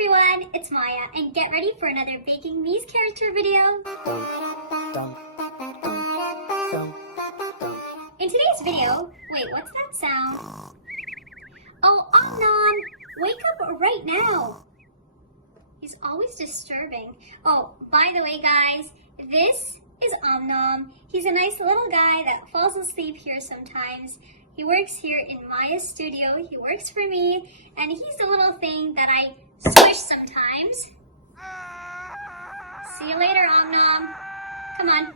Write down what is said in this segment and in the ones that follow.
everyone, it's Maya, and get ready for another Baking These character video. In today's video, wait, what's that sound? Oh, Nom, wake up right now. He's always disturbing. Oh, by the way, guys, this is Nom. He's a nice little guy that falls asleep here sometimes. He works here in Maya's studio. He works for me, and he's the little thing that I squish sometimes. See you later, Nom. Come on.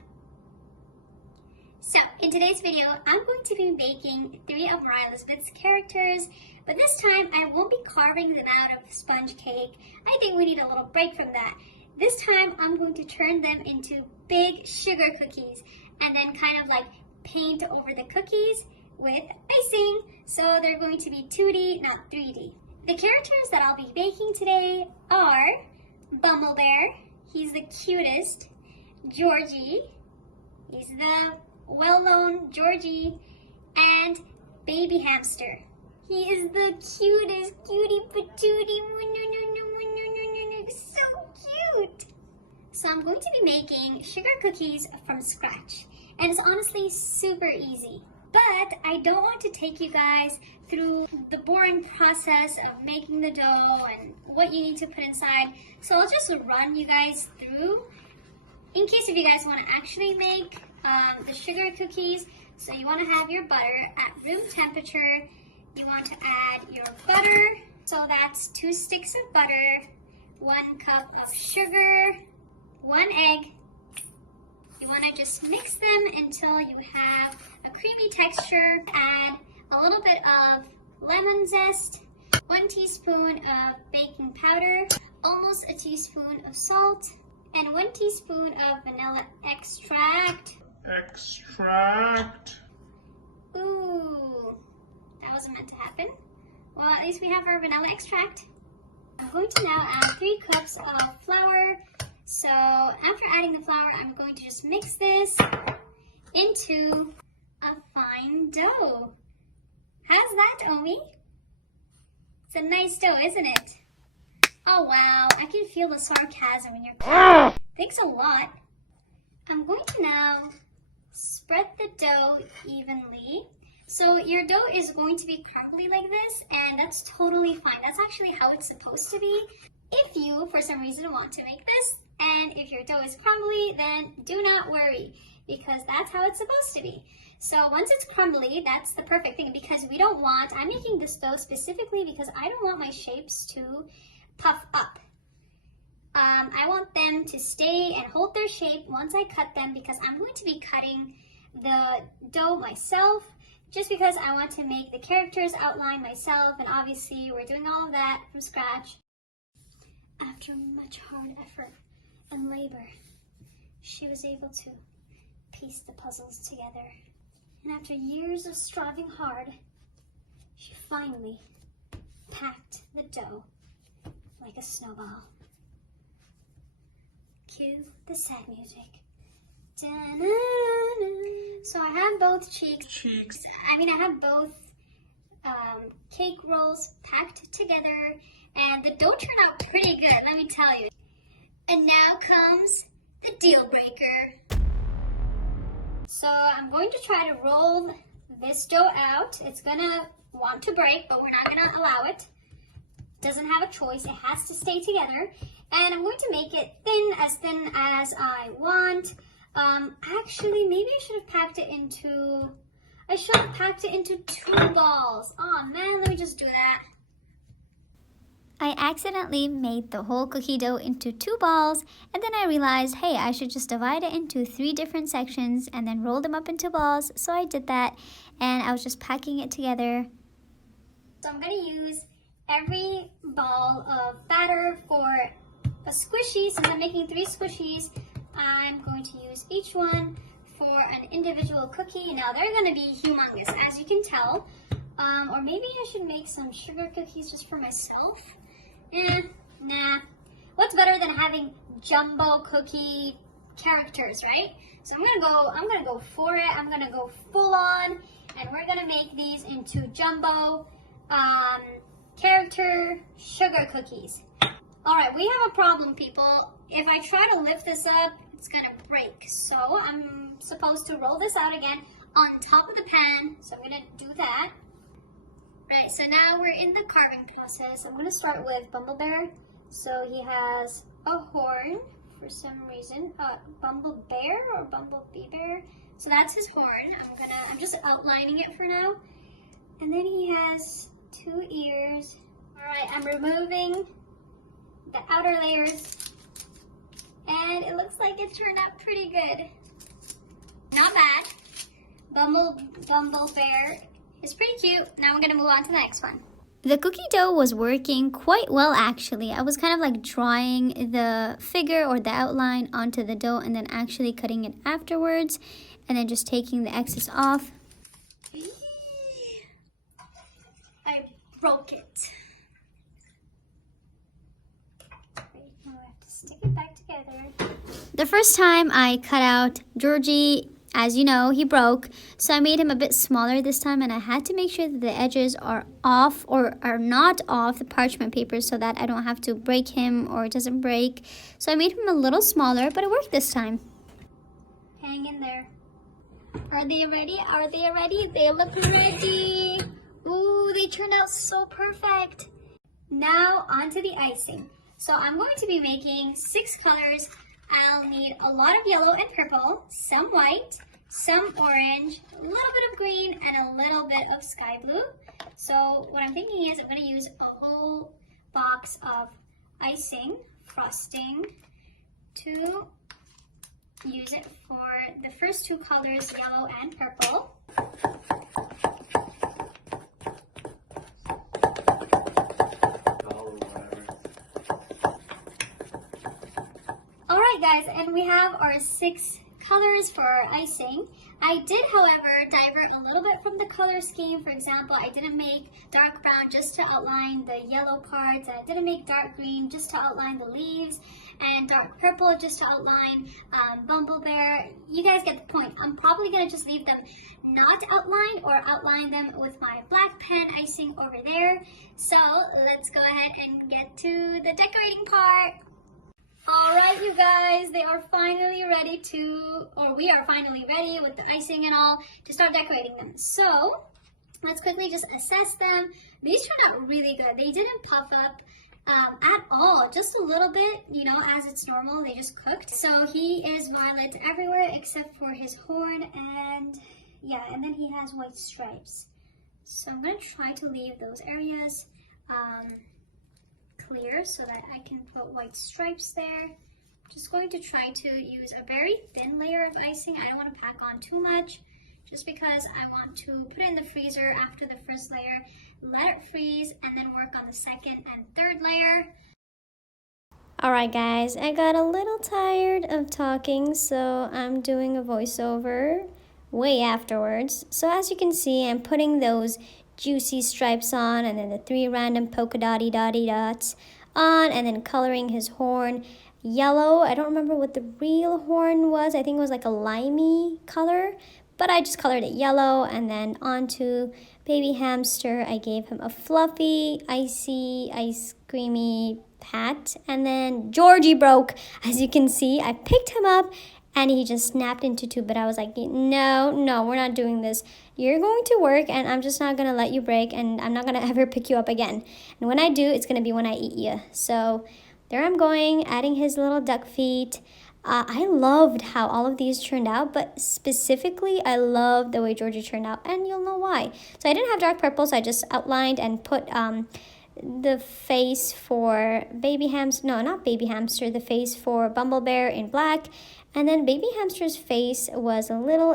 So, in today's video, I'm going to be baking 3 of Moriah Elizabeth's characters, but this time I won't be carving them out of sponge cake. I think we need a little break from that. This time, I'm going to turn them into big sugar cookies, and then kind of like paint over the cookies with icing. So they're going to be 2D, not 3D. The characters that I'll be baking today are Bumble Bear, he's the cutest, Georgie, he's the well-known Georgie, and Baby Hamster. He is the cutest cutie patootie, so cute. So I'm going to be making sugar cookies from scratch, and it's honestly super easy. But I don't want to take you guys through the boring process of making the dough and what you need to put inside. So I'll just run you guys through in case if you guys want to actually make the sugar cookies. So you want to have your butter at room temperature. You want to add your butter. So that's 2 sticks of butter, 1 cup of sugar, 1 egg. You want to just mix them until you have a creamy texture. Add a little bit of lemon zest, 1 teaspoon of baking powder, almost a teaspoon of salt, and 1 teaspoon of vanilla extract. Ooh, that wasn't meant to happen. Well, at least we have our vanilla extract. I'm going to now add 3 cups of flour. So after adding the flour, I'm going to just mix this into a fine dough. How's that, Omi? It's a nice dough, isn't it? Oh wow, I can feel the sarcasm in your voice. Thanks a lot. I'm going to now spread the dough evenly. So your dough is going to be crumbly like this, and that's totally fine. That's actually how it's supposed to be. If you, for some reason, want to make this, and if your dough is crumbly, then do not worry, because that's how it's supposed to be. So once it's crumbly, that's the perfect thing, because we don't want, I'm making this dough specifically because I don't want my shapes to puff up. I want them to stay and hold their shape once I cut them, because I'm going to be cutting the dough myself, just because I want to make the characters outline myself, and obviously we're doing all of that from scratch. After much hard effort and labor, she was able to piece the puzzles together. And after years of striving hard, she finally packed the dough like a snowball. Cue the sad music. Da-na-na. So I have both I have both cake rolls packed together, and the dough turned out pretty good, let me tell you. And now comes the deal breaker. So I'm going to try to roll this dough out. It's gonna want to break, but we're not gonna allow it. Doesn't have a choice, it has to stay together. And I'm going to make it thin as I want. Actually, maybe I should have packed it into, 2 balls. Oh man, let me just do that. I accidentally made the whole cookie dough into 2 balls, and then I realized, hey, I should just divide it into 3 different sections and then roll them up into balls. So I did that, and I was just packing it together. So I'm going to use every ball of batter for a squishy. Since I'm making 3 squishies, I'm going to use each one for an individual cookie. Now they're going to be humongous, as you can tell. Or maybe I should make some sugar cookies just for myself. Nah. What's better than having jumbo cookie characters, right? So I'm gonna go for it. I'm gonna go full on, and we're gonna make these into jumbo character sugar cookies. Alright, we have a problem, people. If I try to lift this up, it's gonna break. So I'm supposed to roll this out again on top of the pan. So I'm gonna do that. Right, so now we're in the carving process. I'm gonna start with Bumble Bear. So he has a horn for some reason. Bumble Bear or Bumblebee Bear. So that's his horn. I'm just outlining it for now. And then he has 2 ears. Alright, I'm removing the outer layers. And it looks like it turned out pretty good. Not bad. Bumble Bear is pretty cute. Now we're gonna move on to the next one. The cookie dough was working quite well actually. I was kind of like drawing the figure or the outline onto the dough and then actually cutting it afterwards and then just taking the excess off. I broke it. Now I have to stick it back together. The first time I cut out Georgie, as you know, he broke, so I made him a bit smaller this time, and I had to make sure that the edges are off or are not off the parchment paper so that I don't have to break him or it doesn't break. So I made him a little smaller, but it worked this time. Hang in there. Are they ready? Are they ready? They look ready. Ooh, they turned out so perfect. Now onto the icing. So I'm going to be making 6 colors. I'll need a lot of yellow and purple, some white, some orange, a little bit of green, and a little bit of sky blue. So what I'm thinking is I'm going to use a whole box of icing, frosting, to use it for the first 2 colors, yellow and purple. Guys, and we have our 6 colors for our icing. I did, however, divert a little bit from the color scheme. For example, I didn't make dark brown just to outline the yellow parts, and I didn't make dark green just to outline the leaves, and dark purple just to outline Bumble Bear. You guys get the point. I'm probably going to just leave them not outlined or outline them with my black pen icing over there. So let's go ahead and get to the decorating part. Alright, you guys, they are finally ready we are finally ready with the icing and all to start decorating them. So, let's quickly just assess them. These turned out really good. They didn't puff up at all, just a little bit, you know, as it's normal, they just cooked. So he is violet everywhere except for his horn and then he has white stripes. So I'm going to try to leave those areas clear so that I can put white stripes there. Just going to try to use a very thin layer of icing. I don't want to pack on too much just because I want to put it in the freezer after the first layer, let it freeze, and then work on the second and third layer. Alright guys, I got a little tired of talking, so I'm doing a voiceover way afterwards. So as you can see, I'm putting those juicy stripes on and then the 3 random polka dotty dots on and then coloring his horn yellow. I don't remember what the real horn was. I think it was like a limey color, but I just colored it yellow. And then onto baby hamster, I gave him a fluffy, icy, ice creamy hat. And then Georgie broke. As you can see, I picked him up and he just snapped into 2, but I was like, no, we're not doing this. You're going to work, and I'm just not going to let you break, and I'm not going to ever pick you up again. And when I do, it's going to be when I eat you. So there I'm going, adding his little duck feet. I loved how all of these turned out, but specifically, I love the way Georgie turned out, and you'll know why. So I didn't have dark purple, so I just outlined and put the face for baby hamster, no, not baby hamster, the face for Bumble Bear in black. And then baby hamster's face was a little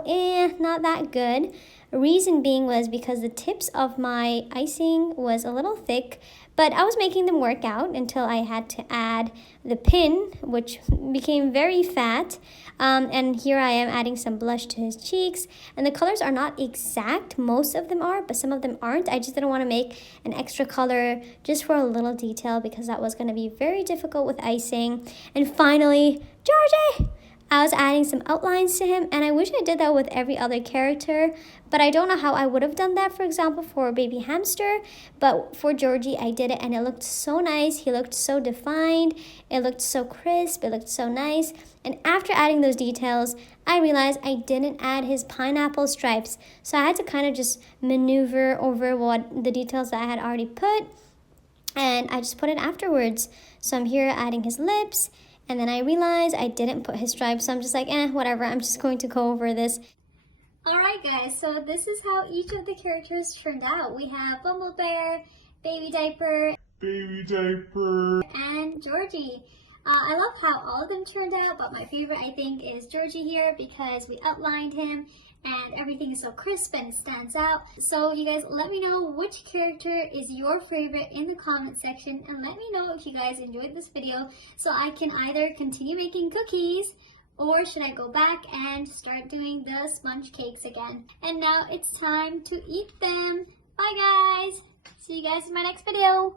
not that good. Reason being was because the tips of my icing was a little thick, but I was making them work out until I had to add the pin, which became very fat. And here I am adding some blush to his cheeks. And the colors are not exact. Most of them are, but some of them aren't. I just didn't want to make an extra color just for a little detail because that was going to be very difficult with icing. And finally, Georgie! I was adding some outlines to him, and I wish I did that with every other character, but I don't know how I would have done that, for example, for baby hamster. But for Georgie, I did it, and it looked so nice. He looked so defined. It looked so crisp. It looked so nice. And after adding those details, I realized I didn't add his pineapple stripes. So I had to kind of just maneuver over what the details that I had already put, and I just put it afterwards. So I'm here adding his lips, and then I realized I didn't put his stripes, so I'm just like, whatever, I'm just going to go over this. Alright guys, so this is how each of the characters turned out. We have Bumble Bear, Baby Diaper, and Georgie. I love how all of them turned out, but my favorite I think is Georgie here because we outlined him and everything is so crisp and stands out. So you guys, let me know which character is your favorite in the comment section, and let me know if you guys enjoyed this video so I can either continue making cookies or should I go back and start doing the sponge cakes again. And now it's time to eat them. Bye guys! See you guys in my next video.